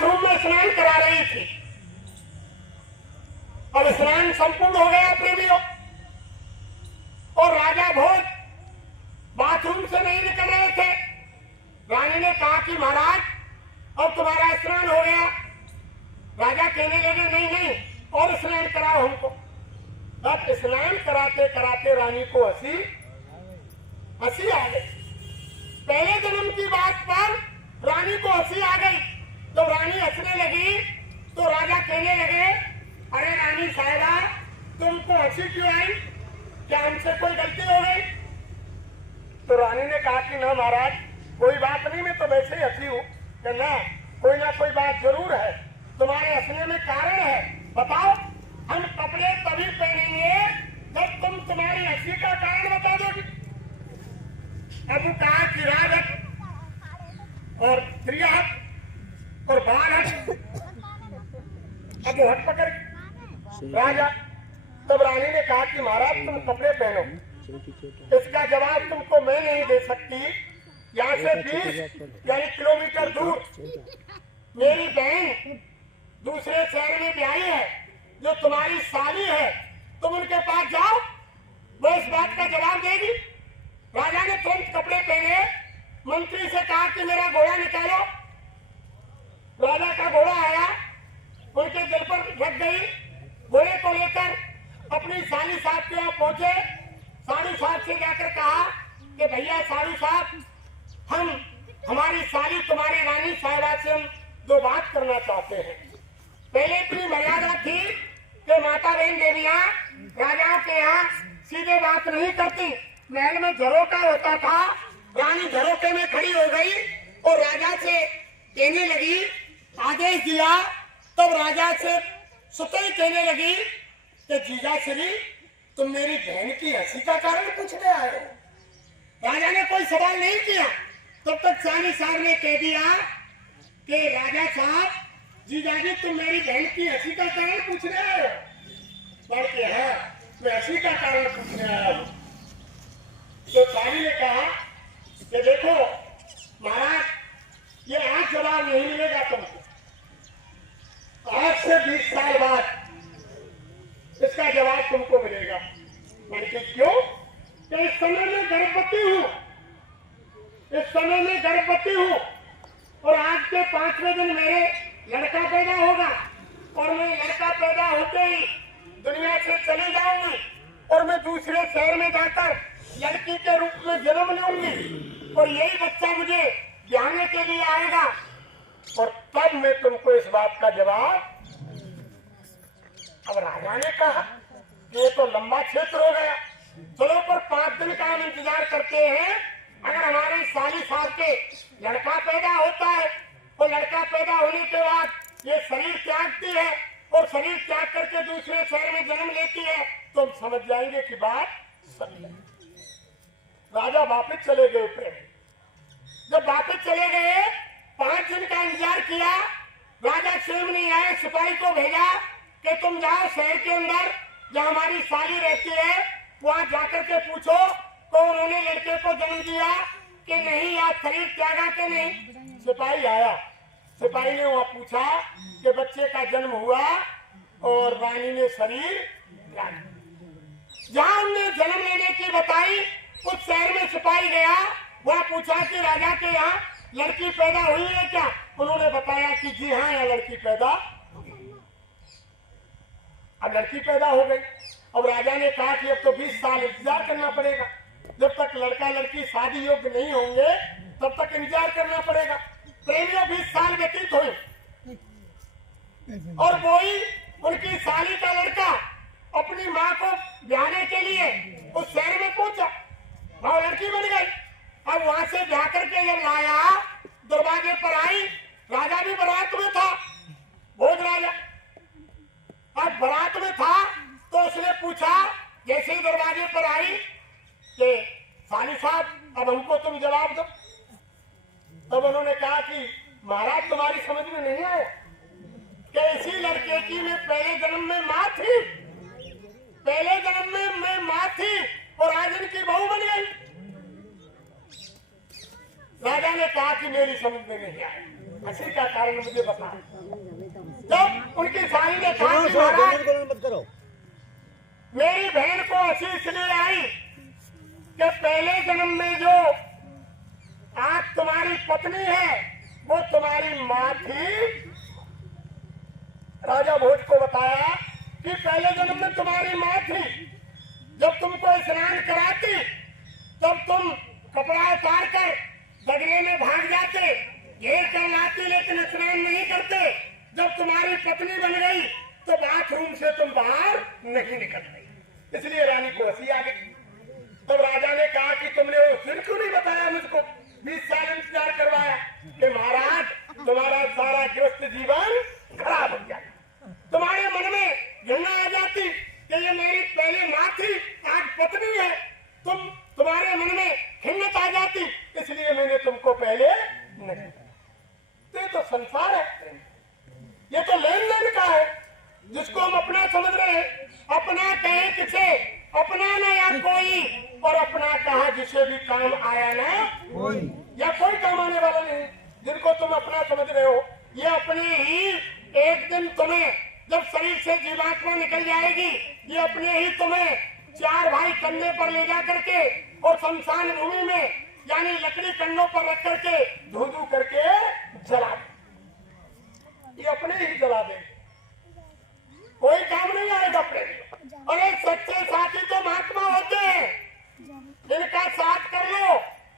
Bathroom में स्नान करा रही थी। अब स्नान संपूर्ण हो गया प्रेमियों, और राजा भोज बाथरूम से नहीं निकल रहे थे। रानी ने कहा कि महाराज अब तुम्हारा स्नान हो गया। राजा कहने लगे नहीं नहीं और स्नान कराओ हमको। अब स्नान कराते कराते रानी को हंसी आ गई। पहले जन्म की बात पर रानी को हंसी आ गई। तो रानी हंसने लगी तो राजा कहने लगे अरे रानी साहिबा तुमको हंसी क्यों आई, क्या हमसे कोई गलती हो गई? तो रानी ने कहा कि ना महाराज कोई बात नहीं, मैं तो वैसे ही हंसी हूँ। ना कोई बात जरूर है, तुम्हारे हंसने में कारण है। बताओ, हम कपड़े तभी पहनेंगे जब तुम तुम्हारी हंसी का कारण बता दोगी। अब वो कहा कि राज हट और त्रिया हट और बाल हट। अब वो हट पकड़ राजा। तब रानी ने कहा कि महाराज तुम कपड़े पहनो, इसका जवाब तुमको मैं नहीं दे सकती। यहाँ से 20 यानी किलोमीटर दूर मेरी बहन दूसरे शहर में ब्याही है जो तुम्हारी साली है, तुम उनके पास जाओ, वो इस बात का जवाब देगी। राजा ने तुरंत कपड़े पहने, मंत्री से कहा कि मेरा घोड़ा निकालो। राजा का घोड़ा आया, उनके दिल पर रख गई। घोड़े को लेकर अपनी साली साहब के यहाँ पहुंचे। साधु साहब से जाकर कहा कि भैया साधु साहब, हमारी साली तुम्हारी रानी साहिबा से हम 2 बात करना चाहते हैं। पहले इतनी मर्यादा थी कि माता बहन देवियां राजाओं के यहाँ सीधे बात नहीं करती। महल में झरोका होता था, रानी झरोके में खड़ी हो गई और राजा से कहने लगी, आदेश दिया। तब राजा से सुतई कहने लगी कि जीजा श्री तुम मेरी बहन की हंसी का कारण पूछने आए हो। राजा ने कोई सवाल नहीं किया। तब तक साली साहब ने कह दिया कि राजा साहब, जीजाजी तुम मेरी बहन की हंसी का कारण पूछने आए हो? बोलते हैं मैं हंसी का कारण पूछने आया हूँ। तो साली ने कहा कि देखो महाराज, ये आज जवाब नहीं मिलेगा तुमको। आज से 20 साल बाद इसका जवाब तुमको मिलेगा। मैंने क्यों? कि इस समय में गर्भवती हूँ, और आज के 5वें दिन मेरे लड़का पैदा होगा, और मैं लड़का पैदा होते ही दुनिया से चली जाऊंगी, और मैं दूसरे शहर में जाकर लड़की के रूप में जन्म लूंगी, और यही बच्चा मुझे ब्याहने के लिए आएगा, और तब मैं तुमको इस बात का जवाब। अब राजा ने कहा ये तो लंबा क्षेत्र हो गया, चलो पर 5 दिन का हम इंतजार करते हैं। अगर हमारे साली साहब के लड़का पैदा होता है, और लड़का पैदा होने के बाद ये शरीर त्यागती है, और शरीर त्याग करके दूसरे शहर में जन्म लेती है, तो हम समझ जाएंगे कि बात सही है। राजा वापिस चले गए थे। जब वापिस चले गए, 5 दिन का इंतजार किया, राजा स्वयं नहीं आए। सिपाही को भेजा कि तुम जाओ शहर के अंदर जहाँ हमारी साली रहती है, वहां जाकर के पूछो तो उन्होंने लड़के को जन्म दिया कि नहीं, या शरीर त्यागा कि नहीं। सिपाही आया, सिपाही ने वहां पूछा कि बच्चे का जन्म हुआ और रानी ने शरीर त्यागा। जहां हमने जन्म लेने की बताई, उस शहर में सिपाही गया, वहां पूछा कि राजा के यहाँ लड़की पैदा हुई है क्या? उन्होंने बताया कि जी हाँ, यहाँ लड़की पैदा। अब लड़की पैदा हो गई। अब राजा ने कहा कि अब तो 20 साल इंतजार करना पड़ेगा, जब तक लड़का लड़की शादी योग्य नहीं होंगे तब तक इंतजार करना पड़ेगा। प्रेमियों 20 साल व्यतीत हुए, और वही उनकी साली का लड़का अपनी माँ को ब्याहने के लिए उस शहर में पहुंचा, वहां लड़की बन गई। अब वहां से ब्याह करके जब लाया, दरवाजे पर आई, राजा भी बारात में था, भोज राजा। अब बारात में था तो उसने पूछा, जैसे ही दरवाजे पर आई कि साली साहब अब हमको तुम जवाब दो। तब उन्होंने कहा कि महाराज तुम्हारी समझ में नहीं आया कि इसी लड़के की मैं पहले जन्म में माँ थी, और आज इनकी बहू बन गई। राजा ने कहा कि मेरी समझ में नहीं आया। हंसी का कारण मुझे बता। जब उनकी साली ने कहा कि महाराज मेरी बहन को हंसी इसलिए आई कि पहले जन्म में जो आज तुम्हारी पत्नी है वो तुम्हारी माँ थी। राजा भोज को बताया कि पहले जन्म में तुम्हारी माँ थी, जब तुमको स्नान कराती तब तुम कपड़ा उतार कर दगरे में भाग जाते, घेर कर लाती, लेकिन स्नान नहीं करते। जब तुम्हारी पत्नी बन गई तो बाथरूम से तुम बाहर नहीं निकल गई, इसलिए रानी को हंसी आ गई। तब राजा ने कहा कि तुमने उस दिन क्यों नहीं बताया मुझको, 20 साल इंतजार करवाया कि महाराज तुम्हारा सारा गृहस्थ जीवन खराब हो गया, तुम्हारे मन में घृणा आ जाती कि ये मेरी पहले माँ थी आज पत्नी है, तुम्हारे मन में खिन्नत आ जाती, इसलिए मैंने तुमको पहले नहीं। ये तो संसार है, ये तो लेन देन का है, जिसको हम अपना समझ रहे हैं। अपना कहे किसे, अपना ना या कोई, और अपना कहा जिसे भी काम आया ना कोई, या कोई काम आने वाला नहीं। जिनको तुम अपना समझ रहे हो ये अपने ही एक दिन तुम्हें जब शरीर से जीवात्मा निकल जाएगी, ये अपने ही तुम्हें 4 भाई कंधे पर ले जा करके और शमशान भूमि में यानी लकड़ी कंधों पर रख करके धू धू करके जला दे, ये अपने ही जला दे, कोई काम नहीं आएगा अपने। और एक सच्चे साथी तो महात्मा होते हैं, इनका साथ कर लो,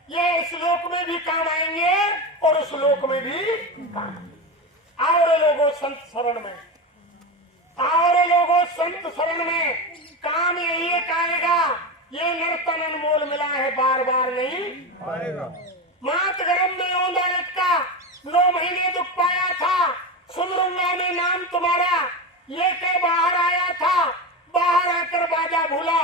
ये इस लोक में भी काम आएंगे और उस लोक में भी काम। आओ रे लोगों संत शरण में, आओ रे लोगों संत शरण में, काम यही एक आएगा, ये नर्तन अनमोल मिला है बार बार नहीं आएगा। मात गरम में ओंधा लटका, 9 महीने दुख पाया था, सुन लूंगा मैं नाम तुम्हारा, ये के बाहर आया था, बाहर आकर बाजा भूला,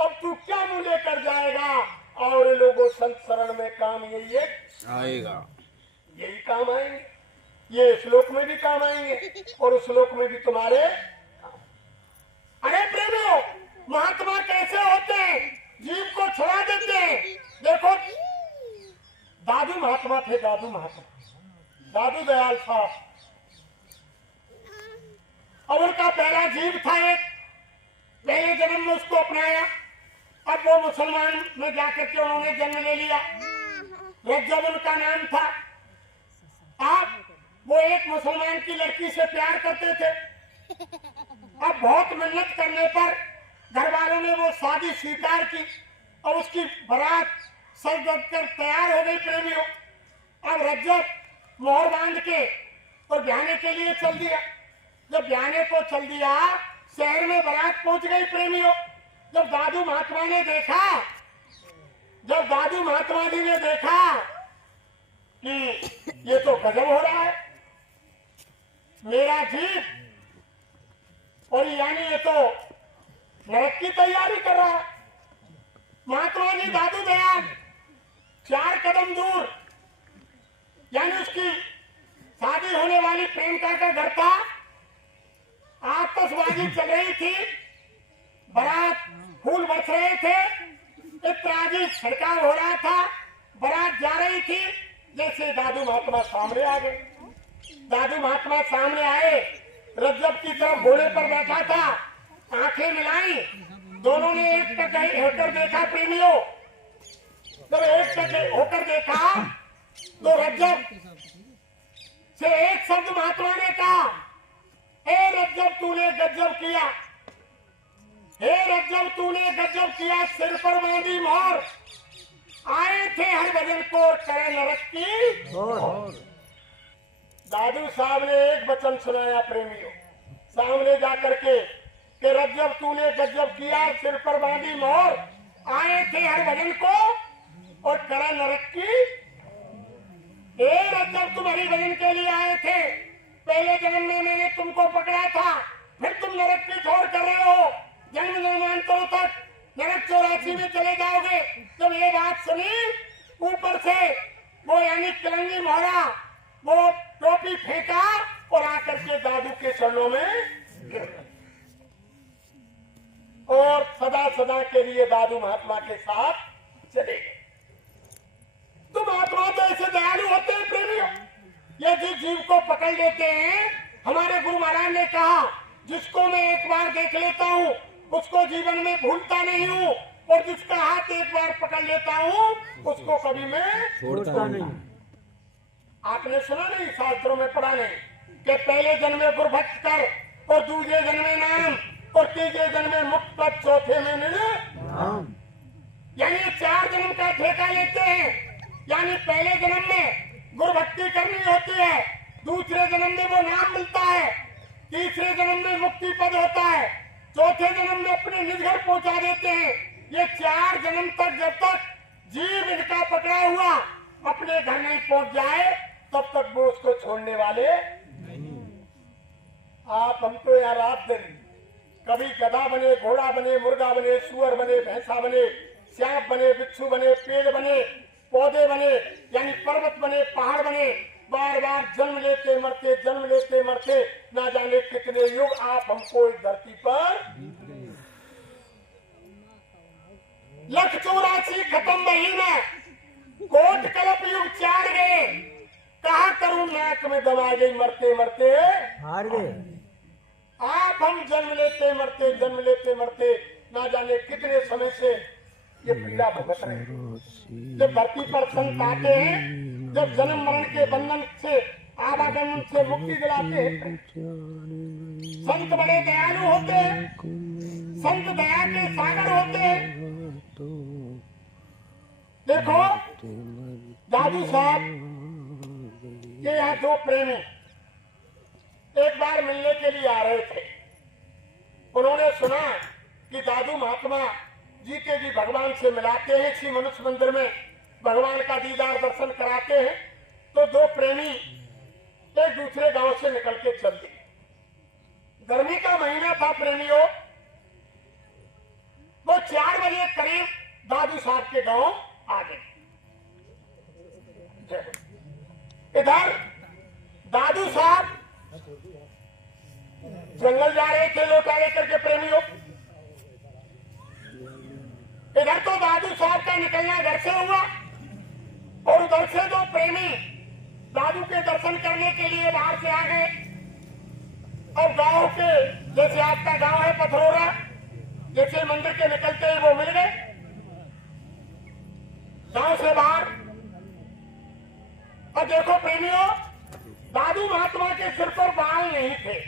अब तू क्या मुँह लेकर जाएगा। और लोगों संत शरण में काम यही आएगा, यही काम आएंगे, ये श्लोक में भी काम आएंगे और उस श्लोक में भी तुम्हारे। अरे प्रेमियों, महात्मा कैसे होते हैं, जीव को छुड़ा देते हैं। देखो दादू महात्मा थे, दादू महात्मा, दादू दयाल साहब, और उनका पहला जीव था एक, पहले जन्म में उसको अपनाया, अब वो मुसलमान में जाकर के उन्होंने जन्म ले लिया, रज्जब उनका नाम था। अब वो एक मुसलमान की लड़की से प्यार करते थे, अब बहुत मेहनत करने पर घर वालों ने वो शादी स्वीकार की और उसकी बारात सज कर तैयार हो गई। प्रेमियों, अब रज्जब मोहर बांध के और ब्याने के लिए चल दिया। जब ब्याने को चल दिया, शहर में बारात पहुंच गई। प्रेमियों, जब दादू महात्मा ने देखा, जब दादू महात्मा जी ने देखा कि ये तो गजब हो रहा है, मेरा जीव और यानी ये तो नरक की तैयारी कर रहा है। महात्मा जी दादू दयाल 4 कदम दूर यानी उसकी शादी होने वाली प्रेमिका का घर था, आतशबाजी चल रही थी, बारात फूल बरस रहे थे, इत्यादि छिड़काव हो रहा था, बारात जा रही थी। जैसे दादू महात्मा सामने आ गए, दादू महात्मा सामने आए, रज्जब की तरफ घोड़े पर बैठा था, आंखें मिलाई, दोनों ने एक टक होकर देखा। प्रेमियों, जब एक टक होकर देखा तो रज्जब से एक शब्द महात्मा ने कहा, हे रज्जब तूने गजब किया, हे रज्जब तूने गजब किया, सिर पर बांधी मोहर, आए थे हर भजन को करे नरक की। दादू साहब ने एक वचन सुनाया प्रेमियों सामने जाकर के कि रज्जब तूने गजब किया, सिर पर बांधी मोहर, आए थे हर भजन को और करे नरक की। हे रज्जब तुम हरि भजन के लिए आए थे, पहले जन्म में मैंने तुमको पकड़ा था, फिर तुम नरक की ठोर कर रहे हो, जन्म जन्मांतरों तक नरक 84 में चले जाओगे। जब ये बात सुनी, ऊपर से वो यानी किलंगी मोहरा वो टोपी फेंका और आकर के दादू के चरणों में गिर गया और सदा सदा के लिए दादू महात्मा के साथ चले गए। तो महात्मा तो ऐसे दयालु होते हैं प्रेमियों, ये जिस जीव को पकड़ लेते हैं, हमारे गुरु महाराज ने कहा जिसको मैं एक बार देख लेता हूँ उसको जीवन में भूलता नहीं हूँ, और जिसका हाथ एक बार पकड़ लेता हूँ उसको कभी मैं छोड़ता नहीं। आपने सुना नहीं, शास्त्रों में पढ़ा नहीं कि पहले जन्म में गुरभक्त कर और दूसरे जन्म में नाम और तीसरे जन्म में मुक्त पद, चौथे में निर्णय। यानी 4 जन्म का ठेका लेते हैं। यानी पहले जन्म में गुरु भक्ति करनी होती है, दूसरे जन्म में वो नाम मिलता है, तीसरे जन्म में मुक्ति पद होता है, चौथे जन्म में अपने निज घर पहुंचा देते हैं। ये 4 जन्म तक जब तक जीव इनका पकड़ा हुआ अपने घर नहीं पहुंच जाए तब तक वो उसको छोड़ने वाले नहीं। आप हमको यार रात दिन कभी गधा बने, घोड़ा बने, मुर्गा बने, सुअर बने, भैंसा बने, सांप बने, बिच्छू बने, पेड़ बने, पौधे बने, यानी पर्वत बने, पहाड़ बने, बार बार जन्म लेते मरते, जन्म लेते मरते, ना जाने कितने युग आप हमको इस धरती पर 184 खत्म महीना, कोट कलप युग 4 गए, कहा करूं नाक में दबा गई, मरते मरते हार गए। आप हम जन्म लेते मरते, जन्म लेते मरते, ना जाने कितने समय से ये पीड़ा भुगत रहे हैं। जब धरती पर संत आते हैं, जब जन्म मरण के बंधन से, आवागमन से मुक्ति दिलाते हैं, संत बड़े दयालु होते हैं, संत दया के सागर होते हैं। देखो दादू साहब, ये यहाँ 2 प्रेमी एक बार मिलने के लिए आ रहे थे। उन्होंने सुना कि दादू महात्मा जी के जी भगवान से मिलाते हैं, इसी मनुष्य मंदिर में भगवान का दीदार दर्शन कराते हैं। तो 2 प्रेमी एक दूसरे गांव से निकल के चल दिए। गर्मी का महीना था प्रेमियों, वो 4 बजे करीब दादू साहब के गांव आ गए। इधर दादू साहब जंगल जा रहे थे लोटा लेकर के प्रेमियों। इधर तो दादू साहब का निकलना घर से हुआ और उधर से 2 प्रेमी दादू के दर्शन करने के लिए बाहर से आ गए। और गांव के, जैसे आपका गांव है पथरोरा, जैसे मंदिर के निकलते ही वो मिल गए गांव से बाहर। और देखो प्रेमियों, दादू महात्मा के सिर पर बाल नहीं थे,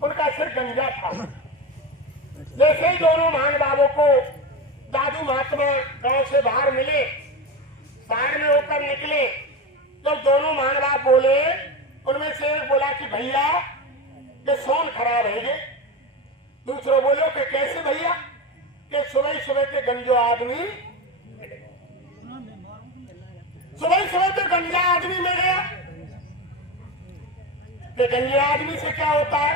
उनका सिर गंजा था। जैसे ही दोनों महानुभावों को दादू महात्मा गांव से बाहर मिले, साइड में होकर निकले, जब दोनों महानुभाव बोले, उनमें से एक बोला कि भैया ये सोन खराब है ये। दूसरा बोलो कि कैसे भैया, कि सुबह सुबह के गंजो आदमी, सुबह सुबह तो गंजा आदमी मिल गया। कि गंजे आदमी से क्या होता है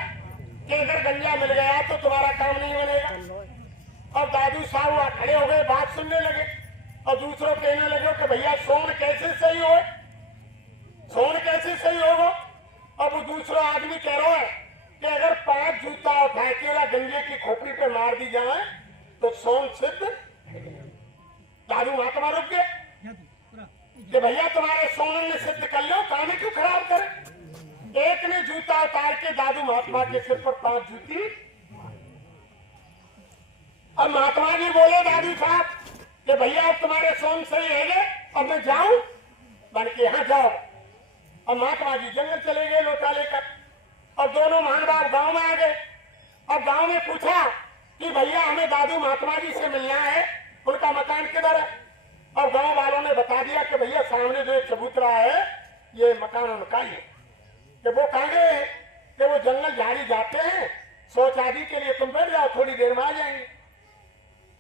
कि अगर गंजा मिल गया तो तुम्हारा काम नहीं बनेगा। और दादू साहब वहां खड़े हो गए, बात सुनने लगे और दूसरों कहने लगे कि भैया सोन कैसे सही हो, सोन कैसे सही होगा। अब वो दूसरा आदमी कह रहा है कि अगर 5 जूता उठा के गंजे की खोपड़ी पे मार दी जाए तो सोन सिद्ध। दादू महात्मा रुक गए कि भैया तुम्हारे सोन ने सिद्ध कर लो, काम क्यों खराब करे। एक ने जूता उतार के दादू महात्मा के सिर पर 5 जूती। अब महात्मा जी बोले दादू साहब कि भैया अब तुम्हारे सोन सही है, अब मैं जाऊं बन के यहाँ जाओ। और महात्मा जी जंगल चले गए लोटा लेकर, और दोनों महानुभाव गांव में आ गए। अब गांव में पूछा कि भैया हमें दादू महात्मा जी से मिलना है, उनका मकान किधर है। और गांव वालों ने बता दिया कि भैया सामने जो चबूतरा है ये मकान उनका ही है। कि वो कहाँ गए हैं, कि वो जंगल झाड़ी जाते हैं शौच आदि के लिए, तुम बैठ जाओ थोड़ी देर में आ जाएंगे।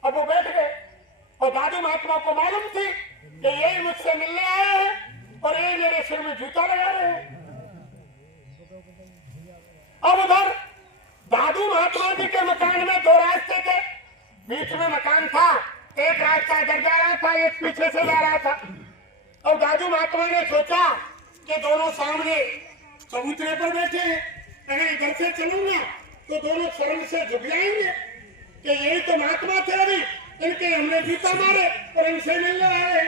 अब वो बैठ गए और दादू महात्मा को मालूम थी कि यही मुझसे मिलने आए हैं और यही मेरे सिर में जूता लगा रहे हैं। अब उधर दादू महात्मा जी के मकान में 2 रास्ते थे, बीच में मकान था, एक रास्ता इधर जा रहा था, एक पीछे से जा रहा था। और दादू महात्मा ने सोचा कि दोनों सामने चबूतरे पर बैठे हैं, अगर इधर से चलूंगा तो दोनों शर्म से झुक जाएंगे कि यही तो महात्मा थे, अभी इनके हमने जूता मारे और इनसे मिलने आए।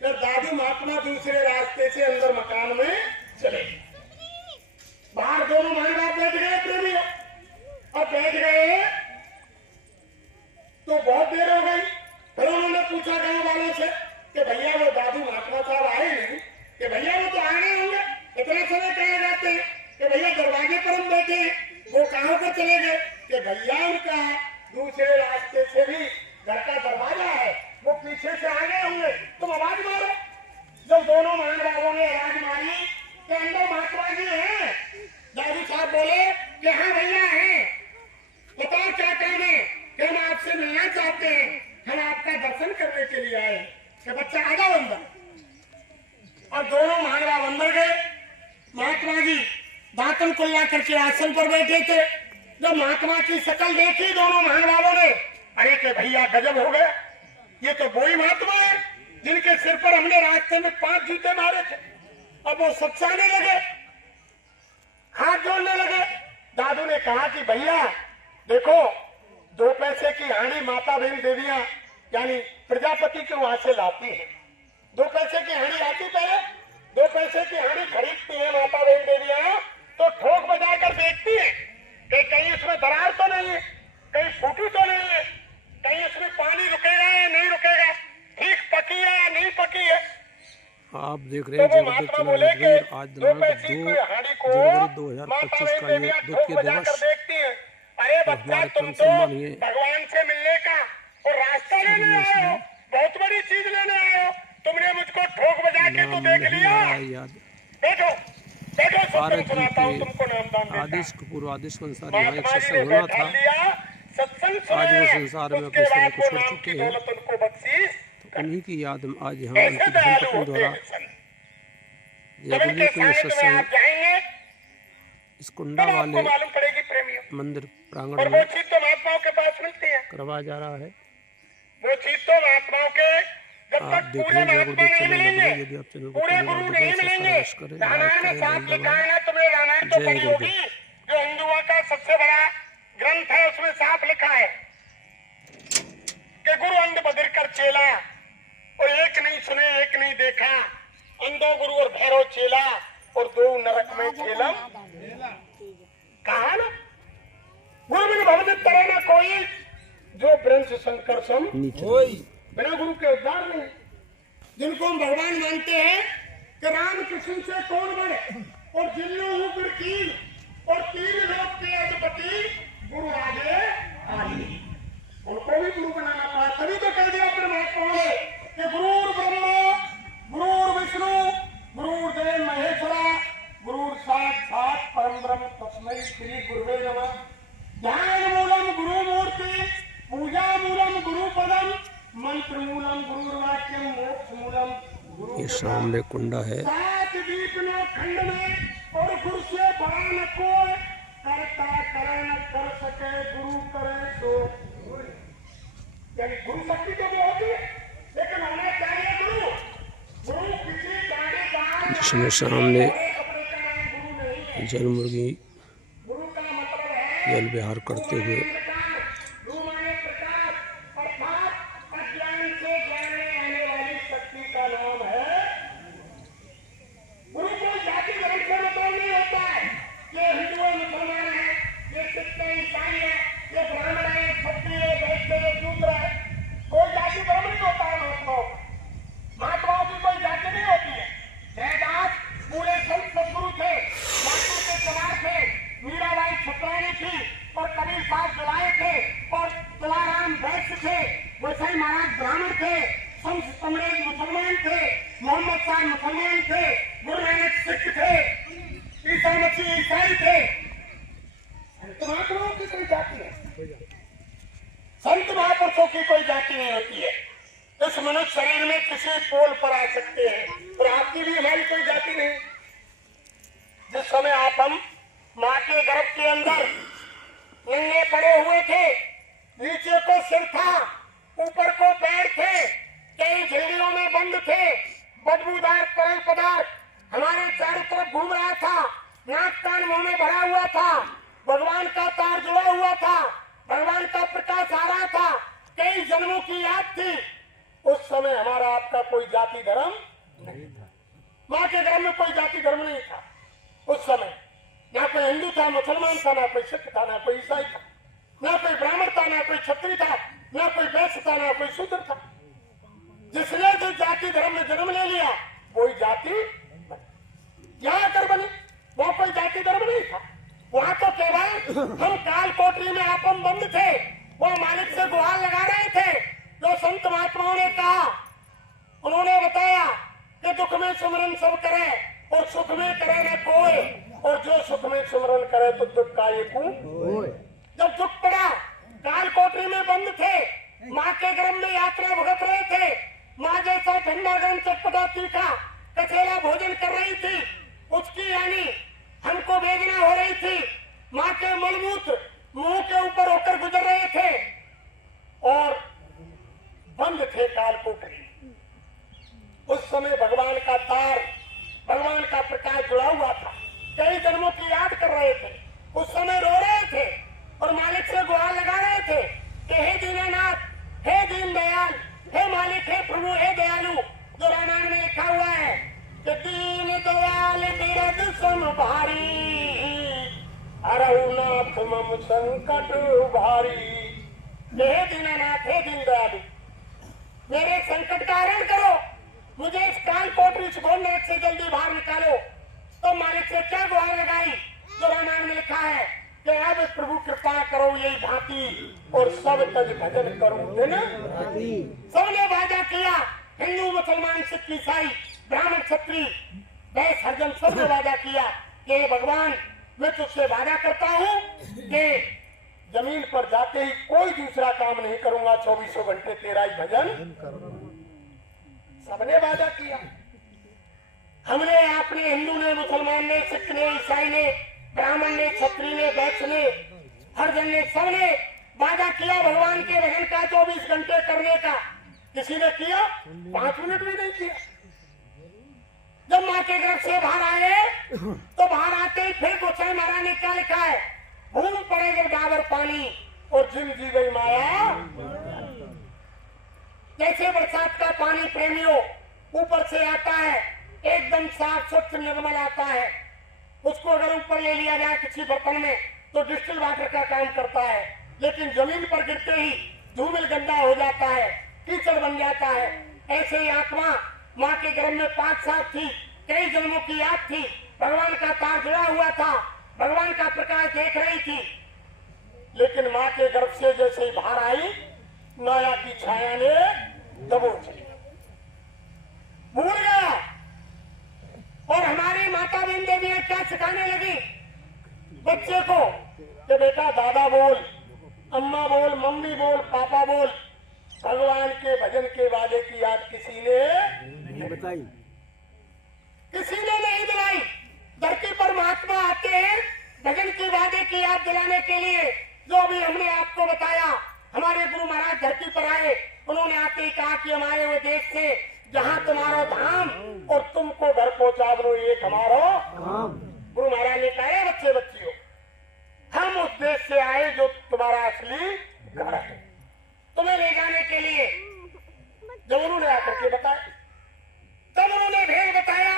जब दादू महात्मा दूसरे रास्ते से अंदर मकान में चले बाहर दोनों माँ बाप बैठ गए प्रेमियों, और बैठ गए तो बहुत देर हो गई। फिर उन्होंने पूछा गांव वालों से कि भैया वो दादू महात्मा साहब आए नहीं, कि भैया वो तो आए होंगे, इतना समय कहे जाते हैं कि भैया दरवाजे पर हम बैठे हैं, वो कहाँ पर चले गए? कि भैया उनका दूसरे रास्ते से भी घर का दरवाजा है, वो पीछे से आ गए होंगे, तुम आवाज मारो। जब दोनों महानुभावों ने आवाज मारी कि अंदर महात्मा जी हैं, दादू साहब बोले कि हाँ भैया हैं, बताओ क्या काम है? कि हम आपसे मिलना चाहते हैं, हम आपका दर्शन करने के लिए आए। कि बच्चा आ जाओ अंदर। और दोनों महानुभाव अंदर गए। महात्मा जी दातन कुल्ला करके आसन पर बैठे थे। जब महात्मा की शक्ल देखी दोनों महानुभावों ने, अरे के भैया गजब हो गया, ये तो वही महात्मा है जिनके सिर पर हमने रास्ते में 5 जूते मारे थे। अब वो सच्चाने लगे, हाथ जोड़ने लगे। दादू ने कहा कि भैया देखो, 2 पैसे की हानि माता बहन देवियां यानी प्रजापति के वहां से लाती है। 2 पैसे की हानि आती पहले, 2 पैसे की हानि खरीदती है माता बहन देवियां, तो ठोक बजा कर देखती है कि कहीं इसमें दरार तो नहीं है, कहीं फूटी तो नहीं है, कहीं इसमें पानी रुकेगा या नहीं रुकेगा, ठीक पकी है या नहीं पकी है। आप देख रहे हैं जगदीश चैनल अजमेर। आज दिनांक 2 जनवरी 2025 का ये द्वितीय दिवस। अरे बच्चा तुम तो भगवान से मिलने का और रास्ता लेने आए हो, बहुत बड़ी चीज लेने आए हो, तुमने मुझको ठोक बजा के तो देख लिया। बैठो बैठो, सब सुनाता हूँ तुमको नामदान। आदेश के पूर्व आदेश के अनुसार यहाँ एक सत्संग होना था। आज वो संसार में अपने शरीर को छोड़ चुके हैं, तो उन्हीं की याद में आज यहाँ उनकी धर्मपत्नी द्वारा जगदीश के सत्संग इस कुंडा वाले मंदिर प्रांगण में महात्माओं के पास मिलती है, करवाया जा रहा है। वो चीज तो महात्माओं के जब आप तक देख पूरे रहे हैं महात्मा जगदीश नहीं चैनल मिलेंगे, अजमेर। यदि आप चैनल को पूरे पहली बार गुरु देख रहे नहीं हैं मिलेंगे। सब्सक्राइब करें, रामायण में लाइक साफ करें, लिखा है ना, तुमने रामायण तो जय पढ़ी गुरुदेव। होगी, जो हिंदुओं का सबसे बड़ा ग्रंथ है, उसमें साफ लिखा है कि गुरु अंध बधिर कर चेला, और एक नहीं सुने एक नहीं देखा, अंधो गुरु और भैरव चेला, और 2 नरक में झेलम। कहा ना, गुरु बिन भवदित करे ना कोई, जो ब्रंश शंकर सम बिना गुरु के उद्धार नहीं। जिनको हम भगवान मानते हैं कि राम कृष्ण से कौन बड़े, और जिल्लू हूँ कील, और 3 लोक के अधिपति गुरु राजे आदि, उनको भी गुरु बनाना पड़ा। तभी तो कह दिया परमात्मा ने कि गुरुर ब्रह्मा गुरुर विष्णु गुरुर्देव महेश्वरा गुरुर साक्षात परम ब्रह्म तस्मै श्री गुरुवे नमः। ध्यान मूलम गुरु मूर्ति, पूजा मूलम गुरु पदम, मंत्र मूलम गुरुर्वाक्यम, मोक्ष मूलम गुरु। ये सामने कुंडा है। 7 दीप नो खंड में, और गुरु से बड़ा न कोई, करता करे न कर सके, गुरु करे तो। यानी गुरु शक्ति तो वो होती है, लेकिन होना चाहिए गुरु। गुरु किसी दाढ़ीदार जिसमें सामने कपड़े का नाम गुरु नहीं है। जल मुर्गी गुरु का मतलब है जल विहार करते हुए अज्ञान से जानने आने वाली शक्ति का नाम है गुरु। को जाति धर्म से मतलब नहीं होता है, ये हिंदू है मुसलमान है, ये सिख है ईसाई है, ये ब्राह्मण है क्षत्रिय है वैश्य है शूद्र है, कोई जाति धर्म नहीं होता है। महात्माओं की कोई जाति नहीं होती है। जयदास पूरे संत सदगुरु थे, लाटू के सवार थे, मीराबाई छत्रानी थी, और कबीर साहब जलाए थे, और तुलाराम वैश्य थे, गोसाई महाराज ब्राह्मण थे, संत समरेश मुसलमान थे, मोहम्मद साहब मुसलमान थे, गुरु नानक सिख थे, ईसा मसीह ईसाई थे। संत महात्माओं की कोई जाति है, संत महापुरुषों की कोई जाति नहीं होती है। इस मनुष्य शरीर में किसी पोल पर आ सकते हैं, और आपकी भी हमारी कोई जाति नहीं। जिस समय हम माँ के गर्भ के अंदर नंगे पड़े हुए थे, नीचे को सिर था, ऊपर को पैर थे, कई झिल्लियों में बंद थे, बदबूदार तरल पदार्थ हमारे चारों तरफ घूम रहा था, नाक कान मुंह में भरा हुआ था, भगवान का तार जुड़ा हुआ था, भगवान का प्रकाश आ रहा था, कई जन्मों की याद थी। उस समय हमारा आपका कोई जाति धर्म नहीं था। माँ के गर्भ में कोई जाति धर्म नहीं था उस समय। ना कोई हिंदू था, मुसलमान था, ना कोई सिख था, ना कोई ईसाई था, ना कोई ब्राह्मण था, ना कोई क्षत्रिय था, ना कोई वैश्य था, ना कोई शूद्र था। जिसने जिस जाति धर्म में जन्म ले लिया वही जाति यहाँ आकर बनी। वो कोई जाति धर्म नहीं था। वहां तो केवल हम काल कोठरी में आपम बंद थे, वो मालिक से गुहार लगा रहे थे। जो संत महात्माओं ने कहा, उन्होंने बताया कि दुख में सुमरन सब करे और सुख में करे न कोई, और जो सुख में सुमरन करे तो दुख का ये जब दुख पड़ा, काल कोठरी में बंद थे, माँ के गर्भ में यात्रा भुगत रहे थे। माँ जैसा ठंडा गर्म चटपटा तीखा कचेला भोजन कर रही थी, उसकी यानी हमको वेदना हो रही थी। माँ के मलमूत्र मुंह के ऊपर होकर गुजर रहे थे और बंद थे काल कोठरी। उस समय भगवान का तार, भगवान का प्रकाश जुड़ा हुआ था। कई जन्मों की याद कर रहे थे, उस समय रो रहे थे और मालिक से गुहार लगा रहे थे कि हे दीनानाथ, हे दीन दयाल, हे मालिक, हे प्रभु, हे दयालु। जो रामायण में लिखा हुआ है कि दीन दयाल बिरद सम भारी, अरहुनाथ मम संकट भारी। हे दीनानाथ, हे दीन दयालु, मेरे संकट का हरण करो, मुझे इस काल कोठरी सुगौन नरक से जल्दी बाहर निकालो। तो मालिक से क्या गुहार लगाई? जो रामायण में लिखा है कि अब प्रभु कृपा करो यही भांति और सब तज भजन करो दिन। सबने वादा किया, हिंदू मुसलमान सिख ईसाई ब्राह्मण क्षत्रिय वैश्य हरिजन, सबने वादा किया कि भगवान मैं तुझसे वादा करता हूँ कि जमीन पर जाते ही कोई दूसरा काम नहीं करूंगा, 24 घंटे तेरा ही भजन। सबने वादा किया। हमने, आपने, हिंदू ने, मुसलमान ने, सिख ने, ईसाई ने, ब्राह्मण ने, क्षत्रिय ने, वैश्य ने, हरिजन ने, सबने वादा किया भगवान के भजन का 24 घंटे करने का। किसी ने किया? 5 मिनट भी नहीं किया। जब माँ के गर्भ से बाहर आए तो बाहर आते ही फिर गोसाई महाराज ने क्या लिखा है? भूम पड़े जब डाबर पानी और जिम जी गई माया। जैसे बरसात का पानी प्रेमियों ऊपर से आता है, एकदम साफ स्वच्छ निर्मल आता है, उसको अगर ऊपर ले लिया जाए किसी बर्तन में तो डिस्टिल वाटर का काम करता है, लेकिन जमीन पर गिरते ही धूमिल गंदा हो जाता है, कीचड़ बन जाता है। ऐसे ही आत्मा माँ के गर्भ में 5 साल थी, कई जन्मों की याद थी, भगवान का तार जुड़ा हुआ था, भगवान का प्रकाश देख रही थी, लेकिन माँ के गर्भ से जैसे ही बाहर आई, माया की छाया ने दबोच लिया, भूल गया। और हमारी माता बहन देवियां क्या सिखाने लगी बच्चे को कि बेटा दादा बोल, अम्मा बोल, मम्मी बोल, पापा बोल। भगवान के भजन के वादे की याद किसी ने नहीं बताई, किसी ने नहीं दिलाई। धरती पर महात्मा आते हैं भजन के वादे की याद दिलाने के लिए। जो अभी हमने आपको बताया, हमारे गुरु महाराज धरती पर आए, उन्होंने आते ही कहा कि हम आए हुए देश से जहाँ तुम्हारा धाम और तुमको घर पहुंचा दो एक हमारा गुरु महाराज ने कहा, बच्चे बच्चियों, हम उस देश से आए जो तुम्हारा असली घर है, तुम्हें ले जाने के लिए। जब उन्होंने आकर के बताया, तब उन्होंने भेद बताया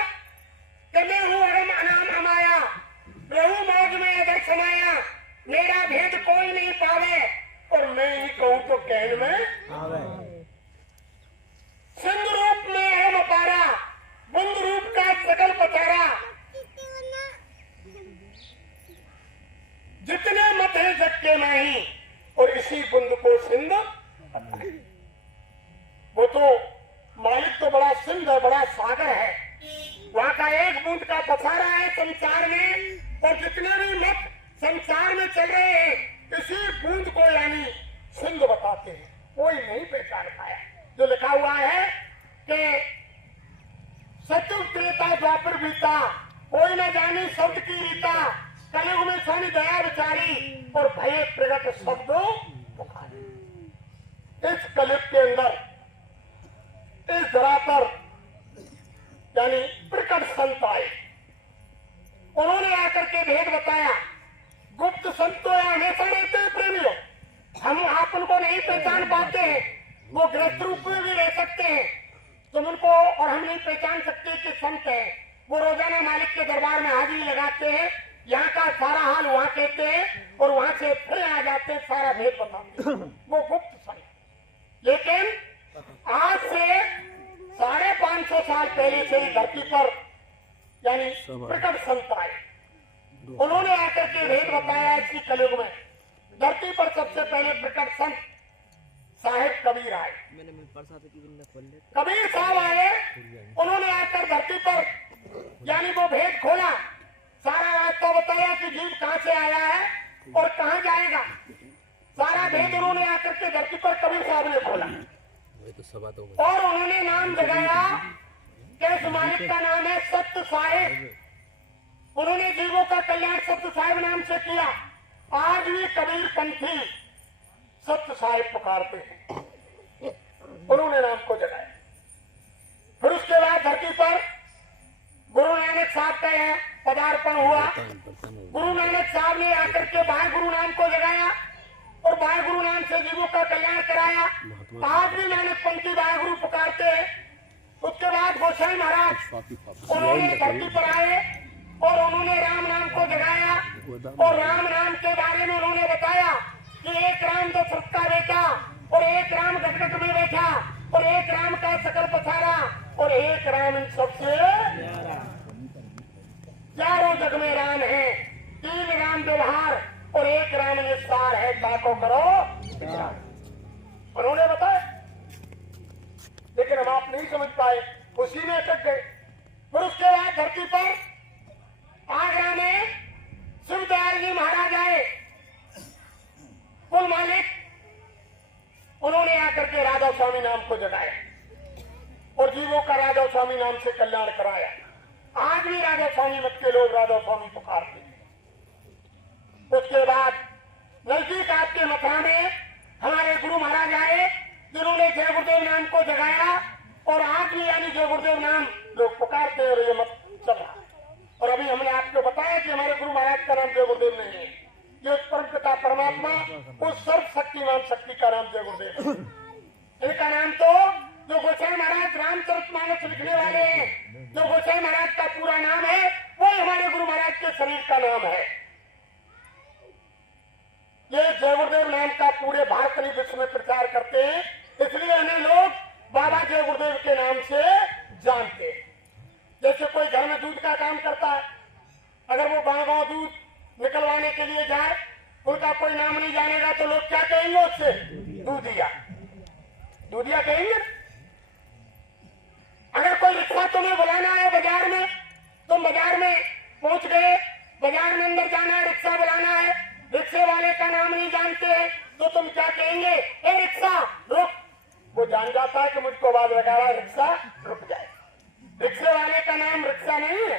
कि मैं हूँ अरम अनाम अमाया, रहूं मौज में अदर समाया, मेरा भेद कोई नहीं पावे और मैं ही कहूँ तो कहन में सिंध रूप में है मपारा, बुंद रूप का सकल पचारा, जितने मत है जग के नहीं और इसी बुंद को सिंध। वो तो मालिक तो बड़ा सिंध है, बड़ा सागर है, वहां का एक बूंद का पसारा है संसार में, और जितने भी मत संसार में चल रहे हैं इसी बूंद को यानी सिंध बताते हैं। कोई नहीं पहचान पाया। जो लिखा हुआ है कि सतयुग त्रेता द्वापर बीता, कोई न जानी शब्द की रीता, कलयुग में स्वामी दया विचारी और भय प्रगट शब्दों पुकारी। इस कलयुग के अंदर, इस धरा पर यानी प्रकट संत आए, उन्होंने आकर के भेद बताया। गुप्त संत तो हमेशा रहते हैं प्रेमियों, हम आप उनको नहीं पहचान पाते हैं, वो गृहस्थ रूप में भी रह सकते हैं। तुम उनको और हम नहीं पहचान सकते कि संत है। वो रोजाना मालिक के दरबार में हाजिरी लगाते हैं, यहाँ का सारा हाल वहाँ कहते हैं और वहाँ से फिर आ जाते हैं, सारा भेद बताते हैं। वो गुप्त संत। लेकिन आज से 550 साल पहले से ही धरती पर यानी प्रकट संत आए। उन्होंने आकर के भेद बताया। इसकी कलयुग में धरती पर सबसे पहले प्रकट संत साहिब कबीर आए। कबीर साहब आए, उन्होंने आकर धरती पर यानी वो भेद खोला, सारा रास्ता बताया कि जीव कहाँ से आया है और कहाँ जाएगा। सारा भेद उन्होंने आकर के धरती पर कबीर साहब ने खोला और उन्होंने नाम लगाया कि इस मालिक का नाम है सत्य साहिब। उन्होंने जीवों का कल्याण सत्य साहिब नाम से किया। आज भी कबीर पंथी सत्य साहिब पुकारते हैं, उन्होंने नाम को जगाया। फिर उसके बाद धरती पर गुरु नानक साहब का यहाँ पदार्पण हुआ। गुरु नानक साहब ने आकर के बाह्य गुरु नाम को जगाया और बाह्य गुरु नाम से जीवों का कल्याण कराया। आज भी नानक पंथी बाह्य गुरु पुकारते हैं। उसके बाद गोसाई महाराज उन्होंने धरती पर आए और उन्होंने राम नाम को जगाया और राम नाम के बारे में उन्होंने बताया कि एक राम दशरथ का बेटा और एक राम गटगट में बैठा और एक राम का सकल पसारा और एक राम इन सबसे चारों जग में राम है। 3 राम व्यवहार और एक राम निस्तार है, ताको करो। उन्होंने बताया, लेकिन हम आप नहीं समझ पाए, उसी में अटक गए। फिर उसके बाद धरती पर आगरा में शिवदयाल जी महाराज आए, कुल मालिक। उन्होंने आकर के राधा स्वामी नाम को जगाया और जीवों का राधा स्वामी नाम से कल्याण कराया। आज भी राधा स्वामी मत के लोग राधा स्वामी पुकारते हैं। उसके बाद नजदीक आपके मथुरा में हमारे गुरु महाराज आए, जिन्होंने जय गुरुदेव नाम को जगाया और आज भी यानी जय गुरुदेव नाम लोग पुकारते हैं और ये मत चल रहा। और अभी हमने आपको बताया कि हमारे गुरु महाराज का नाम जय गुरुदेव नहीं है, ये उस परम पिता परमात्मा उस सर्वशक्तिमान शक्ति का नाम जय गुरुदेव। इनका नाम तो जो गोसाई महाराज रामचरितमानस लिखने वाले हैं, जो गोसाई महाराज का पूरा नाम है, वो हमारे गुरु महाराज के शरीर का नाम है। ये जय गुरुदेव नाम का पूरे भारत में विश्व में प्रचार करते हैं, इसलिए इन्हें लोग बाबा जय गुरुदेव के नाम से जानते हैं। जैसे कोई घर में दूध का काम करता है, अगर वो गाँव दूध निकलवाने के लिए जाए, उनका कोई नाम नहीं जानेगा तो लोग क्या कहेंगे उससे? दूधिया, दूधिया कहेंगे। अगर कोई रिक्शा तुम्हें बुलाना है बाजार में, तुम बाजार में पहुंच गए, बाजार में अंदर जाना है, रिक्शा बुलाना है, रिक्शे वाले का नाम नहीं जानते तो तुम क्या कहेंगे? ए रिक्शा रुक। वो जान जाता है कि मुझको आवाज लगा रहा है, रिक्शा रुक जाए। रिक्शे वाले का नाम रिक्शा नहीं है,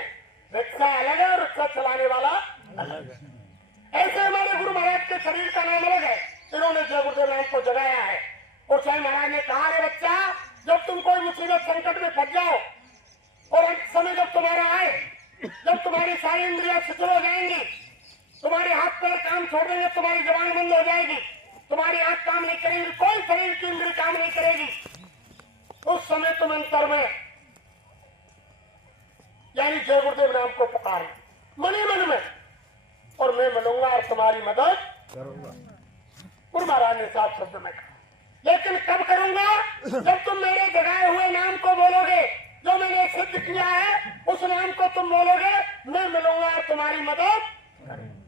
रिक्शा अलग है और रिक्शा चलाने वाला अलग है। ऐसे हमारे गुरु महाराज के शरीर का नाम अलग है, इन्होंने जय गुरुदेव नाम को जगाया है। और साईं महाराज ने कहा, रे बच्चा, जब तुम कोई मुसीबत संकट में फंस जाओ और अंत समय जब तुम्हारा आए, जब तुम्हारी सारी इंद्रियां शिथिल हो जाएंगी, तुम्हारे हाथ पैर काम छोड़ देंगे, तुम्हारी जबान बंद हो जाएगी, तुम्हारी आंख काम नहीं करेगी, कोई शरीर की इंद्रिय काम नहीं करेगी, उस समय तुम अंतर में यानी जय गुरुदेव नाम को पुकार मनी मन में, और मैं मिलूंगा और तुम्हारी मदद करूंगा। गुरु महाराज ने साफ शब्द में कहा, लेकिन कब करूंगा? जब तुम मेरे जगाए हुए नाम को बोलोगे, जो मैंने सिद्ध किया है उस नाम को तुम बोलोगे, मैं मिलूंगा और तुम्हारी मदद करूंगा।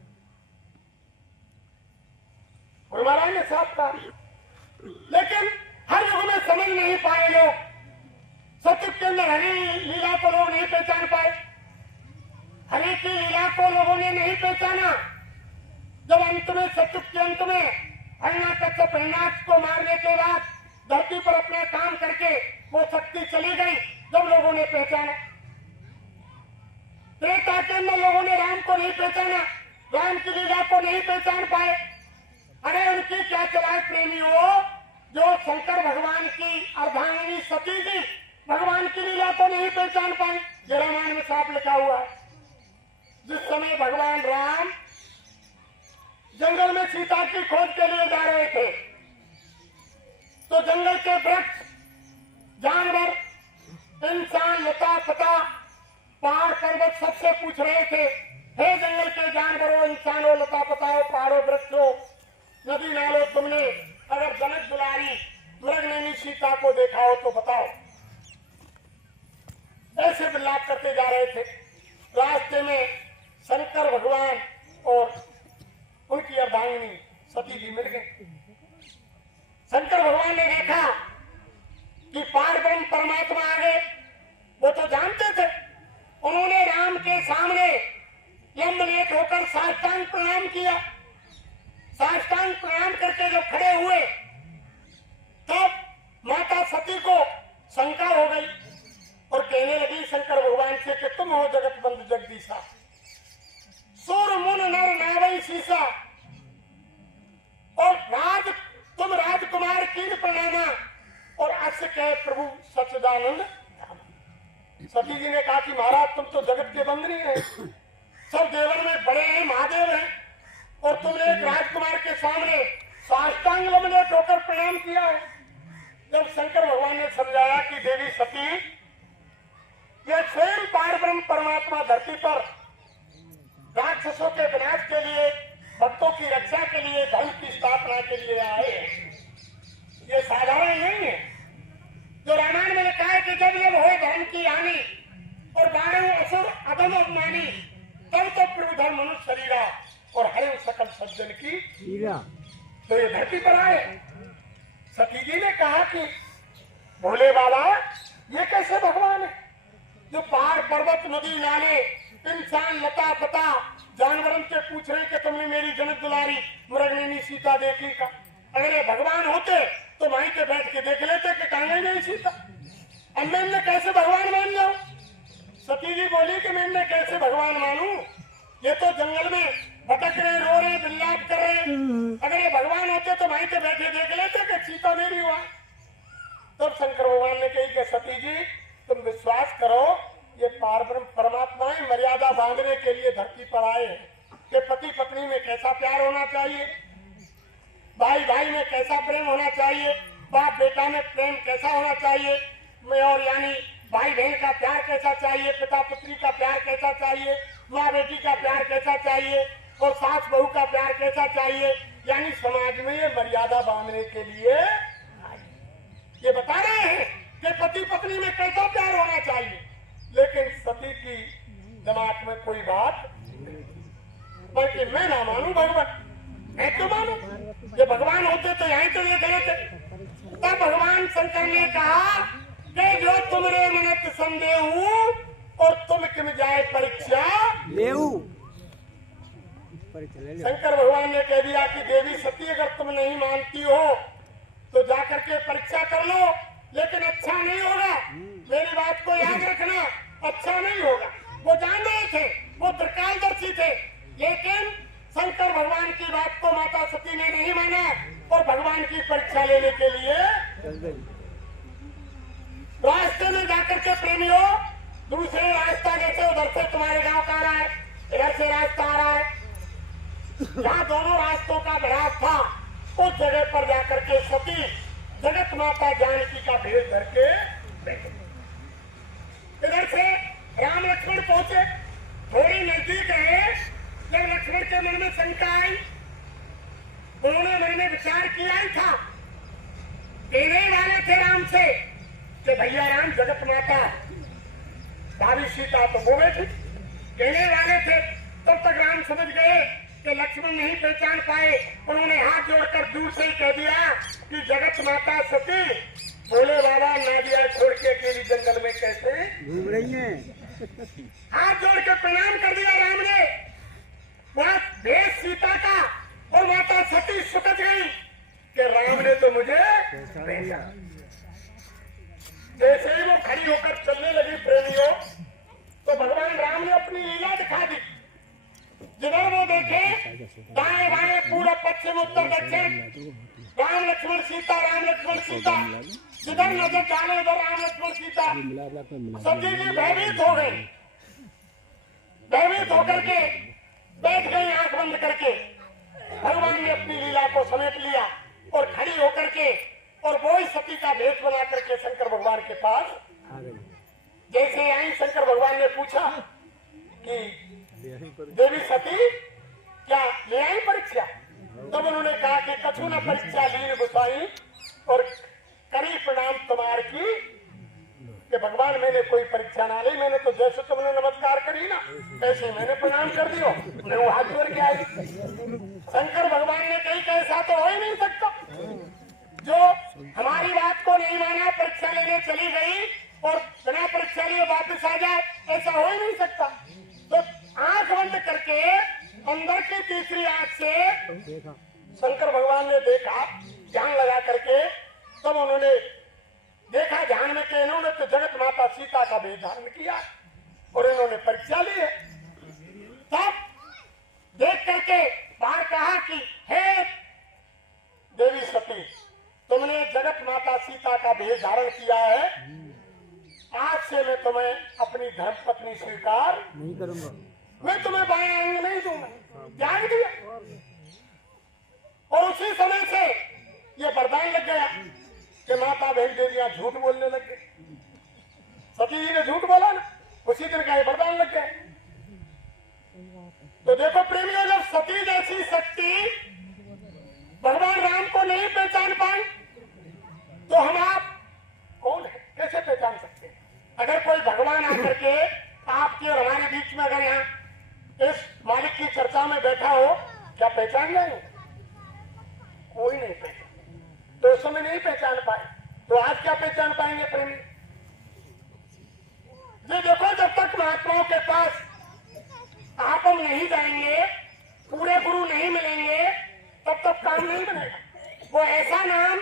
गुरु महाराज ने साफ कहा, लेकिन हर युग में समझ नहीं पाए लोग। सतयुग के अंदर हरि लीला को लोग नहीं पहचान पाए, हरि की लीला को लोगों ने नहीं पहचाना। जब अंत में सतयुग के अंत में हिरण्याकश्यप हिरण्याक्ष को मारने के बाद धरती पर अपना काम करके वो शक्ति चली गई, जब लोगों ने पहचाना। त्रेता के अंदर लोगों ने राम को नहीं पहचाना, राम की लीला को नहीं पहचान पाए। अरे उनकी क्या चलाए प्रेमियों, जो शंकर भगवान की अर्धांगिनी सती थी, भगवान की लीला को नहीं पहचान पाए। ये रामायण में साफ लिखा हुआ है। जिस समय भगवान राम जंगल में सीता की खोज के लिए जा रहे थे, तो जंगल के वृक्ष, जानवर, इंसान, लता पता पहाड़ पर्वत सबसे पूछ रहे थे, हे जंगल के जानवरों, इंसानों, लता पताओं, पहाड़ों, वृक्षों, नदी नालों, तुमने अगर जनक दुलारी मृगनयनी सीता को देखा हो तो बताओ। ऐसे विलाप करते जा रहे थे। रास्ते में शंकर भगवान और उनकी अर्धांगिनी सती जी मिल गए। शंकर भगवान ने देखा कि पारब्रह्म परमात्मा आ गए, वो तो जानते थे। उन्होंने राम के सामने लंबलेट होकर साष्टांग प्रणाम किया। साष्टांग प्रणाम करके जब खड़े हुए तब माता सती को शंका हो गई और कहने लगी शंकर भगवान से कि तुम हो जगत बंधु जगदीशा, सुर मुन नर नावई सीसा, और तुम राजकुमार कीन प्रणामा, और अस कहे प्रभु सच्चिदानंद। सती जी ने कहा कि महाराज तुम तो जगत के बंधनी हैं, सब देवन में बड़े हैं, महादेव हैं, और तुमने एक राजकुमार के सामने साष्टांग लंबलेट होकर प्रणाम किया है। जब शंकर भगवान ने समझाया कि देवी सती, यह स्वयं पारब्रह्म परमात्मा धरती पर राक्षसों के विनाश के लिए, भक्तों की रक्षा के लिए, धर्म की स्थापना के लिए आए हैं। ये साधारण नहीं है। जो रामायण में लिखा है कि जब जब हो धर्म की हानि और बारह असुर अधम अपमानी, तब तो प्रभु धर्म मनुष्य शरीरा और हरे सकल सज्जन की हीरा। तो ये धरती पर आए। सती जी ने कहा कि भोले बाबा ये कैसे भगवान है जो पहाड़ पर्वत नदी नाले इंसान लता पता जानवरों से पूछ रहे कि तुमने मेरी जनक दुलारी मृगनयनी सीता देखी का? अगर ये भगवान होते तो वहीं पे बैठ के देख लेते कि कहाँ नहीं सीता। अब मैं इन्हें कैसे भगवान मान जाऊं? सती जी बोली कि मैं इन्हें कैसे भगवान मानूं, ये तो जंगल में भटक रहे, रो रहे, विलाप कर रहे। अगर ये भगवान होते तो वहीं पे बैठे देख लेते कि सीता मेरी हुआ। तब शंकर भगवान ने कही कि सती जी तुम विश्वास करो, ये पारब्रह्म परमात्मा ही मर्यादा बांधने के लिए धरती पर आए हैं कि पति पत्नी में कैसा प्यार होना चाहिए, भाई भाई में कैसा प्रेम होना चाहिए, बाप बेटा में प्रेम कैसा होना चाहिए, मैं और यानी भाई बहन का प्यार कैसा चाहिए, पिता पुत्री का प्यार कैसा चाहिए, माँ बेटी का प्यार कैसा चाहिए, और सास बहू का प्यार कैसा चाहिए। यानी समाज में ये मर्यादा बांधने के लिए ये बता रहे हैं कि पति पत्नी में कैसा प्यार होना चाहिए। लेकिन सती की दिमाग में कोई बात, बल्कि मैं ना मानू भगवान, मैं तो मानू, ये भगवान होते तो यहीं तो देख लेते। तब भगवान शंकर ने कहा कि जो तुमरे मनत संदेह हूँ और तुम किम जाए परीक्षा लेऊ। शंकर भगवान ने कह दिया कि देवी सती अगर तुम नहीं मानती हो तो जाकर के परीक्षा कर लो, लेकिन अच्छा नहीं होगा। मेरी बात को याद रखना, अच्छा नहीं होगा। वो जान रहे थे, वो त्रिकालदर्शी थे, लेकिन शंकर भगवान की बात को माता सती ने नहीं माना और भगवान की परीक्षा लेने के लिए रास्ते में जाकर के प्रेमियों दूसरे रास्ता जैसे उधर से तुम्हारे गांव का आ रहा है, इधर से रास्ता आ रहा है, जहाँ दोनों रास्तों का भिड़ाव था, उस जगह पर जाकर के सती जगत माता जानकी का भेष धर के बैठे। इधर से राम लक्ष्मण पहुंचे, थोड़ी नजदीक रहे, जब लक्ष्मण के मन में शंका आई, उन्होंने मन में विचार किया ही था, कहने वाले थे राम से कि भैया राम जगत माता भाभी सीता तो वो बैठी, कहने वाले थे। तब तक राम समझ गए कि लक्ष्मण नहीं पहचान पाए। उन्होंने हाथ जोड़कर दूर से ही कह दिया कि जगत माता सती भोले बाबा नादिया छोड़ के अकेली जंगल में कैसे घूम रही है। हाथ जोड़ के प्रणाम कर दिया राम ने। वहां भेष सीता का और माता सती सुकज गई कि राम ने तो मुझे भेजा। जैसे ही वो खड़ी होकर चलने लगी प्रेमियों, तो भगवान राम ने अपनी लीला दिखा दी। जिधर वो देखे दाएं बाएं पूरब पश्चिम उत्तर दक्षिण राम लक्ष्मण सीता, राम लक्ष्मण सीता, जिधर नजर डाले उधर राम लक्ष्मण सीता। सती जी भयभीत हो गई, भयभीत होकर के बैठ गई आंख बंद करके। भगवान ने अपनी लीला को समेट लिया और खड़ी होकर के और वो ही सती का भेष बना करके शंकर भगवान के पास जैसे आई शंकर भगवान ने पूछा कि देवी सती क्या ले आई परीक्षा, तब उन्होंने कहा कि कछु न परीक्षा लीन गुसाई और करी प्रणाम तुम्हार की, कि भगवान मैंने कोई परीक्षा ना ली, मैंने तो जैसे तुमने नमस्कार करी ना ऐसे मैंने प्रणाम कर दियो, मैं वो हाथ जोड़ के आई। शंकर भगवान ने कही कि ऐसा तो हो ही नहीं सकता, जो हमारी बात को नहीं माना, परीक्षा लेने चली गई और बिना परीक्षा लिए वापस आ जाए, ऐसा हो ही नहीं सकता। तो आंख बंद करके अंदर की तीसरी आंख से शंकर भगवान ने देखा, ध्यान लगा करके, तब उन्होंने देखा ध्यान में कि इन्होंने तो जगत माता सीता का वेश धारण किया और इन्होंने परीक्षा ली है। तब देख करके बाहर कहा कि हे देवी सती, तुमने जगत माता सीता का वेश धारण किया है, आज से मैं तुम्हें अपनी धर्म पत्नी स्वीकार नहीं करूंगा, मैं तुम्हें बाएं अंग नहीं दूंगा, त्याग दिया। और उसी समय से ये वरदान लग गया कि माता बहन देवियां झूठ बोलने लग गई। सती जी ने झूठ बोला ना, उसी दिन का ये वरदान लग गया। तो देखो प्रेमियों, जब सती जैसी शक्ति भगवान राम को नहीं पहचान पाई तो हम आप कौन है, कैसे पहचान सकते हैं? अगर कोई भगवान आकर के आपके और हमारे बीच में अगर यहाँ इस मालिक की चर्चा में बैठा हो, क्या पहचान जाएंगे? कोई नहीं पहचान। तो उस समय नहीं पहचान पाए तो आज क्या पहचान पाएंगे प्रेमी? ये देखो, जब तक महात्माओं के पास आप हम नहीं जाएंगे, पूरे गुरु नहीं मिलेंगे, तब तक काम नहीं बनेगा। वो ऐसा नाम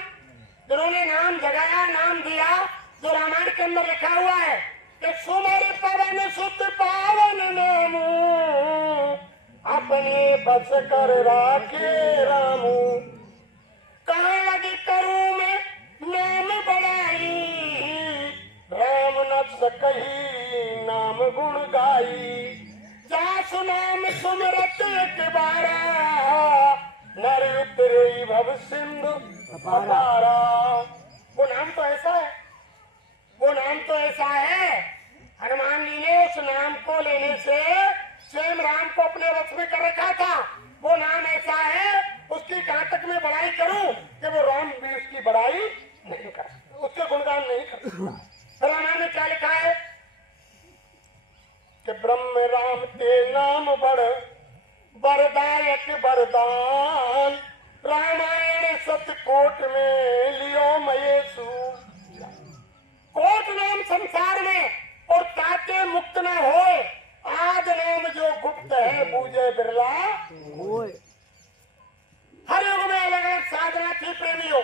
जिन्होंने नाम जगाया, नाम दिया, जो रामायण के अंदर लिखा हुआ है कि सुमर पवन सुत पावन नाम अपने बस कर राखे रामू, कहाँ लगी करूं मैं नाम बढ़ाई, राम न सकही नाम गुण गाई, जा सुनाम सुमरत एक बारा, नर उतरे भव सिंधु अपारा। वो नाम तो ऐसा है, वो नाम तो ऐसा है, हनुमान जी ने उस नाम को लेने से स्वयं राम को अपने वश में कर रखा था। वो नाम ऐसा है, उसकी कहां तक मैं बड़ाई करूं कि वो राम भी उसकी बड़ाई नहीं कर सकता, उसके गुणगान नहीं कर सकता। रामायण में क्या लिखा है कि ब्रह्म राम ते नाम बड़ वरदायक वरदान, रामायण सतकोट में लियो मयेसु। कोट नाम संसार में और ताके मुक्त न होए, आद नाम जो गुप्त है बूझे बिरला। ओए हर युग में अलग अलग साधना थी प्रेमियों।